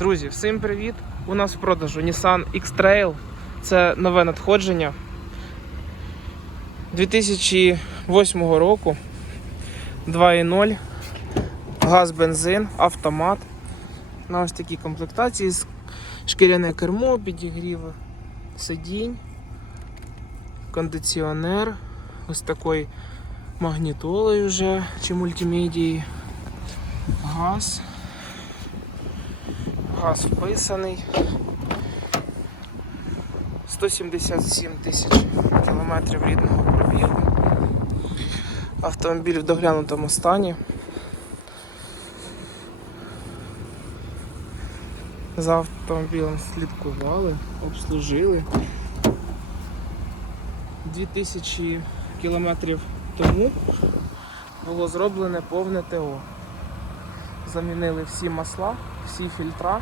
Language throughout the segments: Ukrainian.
Друзі, всім привіт! У нас в продажу Nissan X-Trail. Це нове надходження 2008 року. 2.0, газ, бензин, автомат. На ось такій комплектації шкіряне кермо, підігріви сидінь, кондиціонер, ось такою магнітолою вже чи мультимедії, газ. Газ вписаний. 177 тисяч кілометрів рідного пробігу. Автомобіль в доглянутому стані. За автомобілем слідкували, обслужили. 2000 кілометрів тому було зроблене повне ТО. Замінили всі масла, всі фільтра.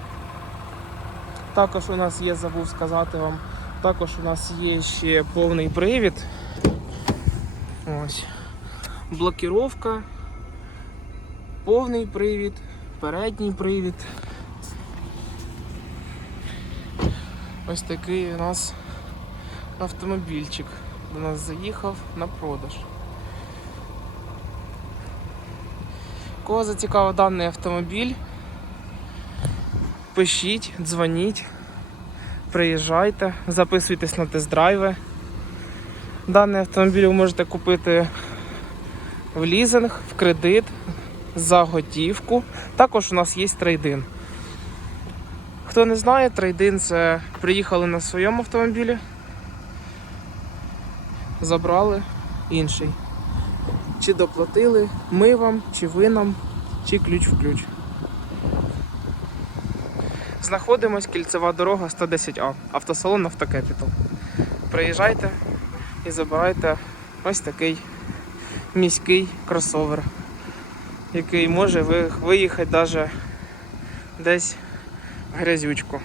Також у нас є, забув сказати вам, також у нас є ще повний привід. Ось. Блокіровка, повний привід, передній привід. Ось такий у нас автомобільчик до нас заїхав на продаж. Кого зацікавив даний автомобіль, пишіть, дзвоніть, приїжджайте, записуйтесь на тест-драйви. Даний автомобіль ви можете купити в лізинг, в кредит, за готівку. Також у нас є трейдин. Хто не знає, трейдин це приїхали на своєму автомобілі, забрали інший. Чи доплатили ми вам, чи ви нам, чи ключ в ключ. Знаходимось кільцева дорога 110А, автосалон Автокепітал. Приїжджайте і забирайте ось такий міський кросовер, який може виїхати навіть десь грязючку.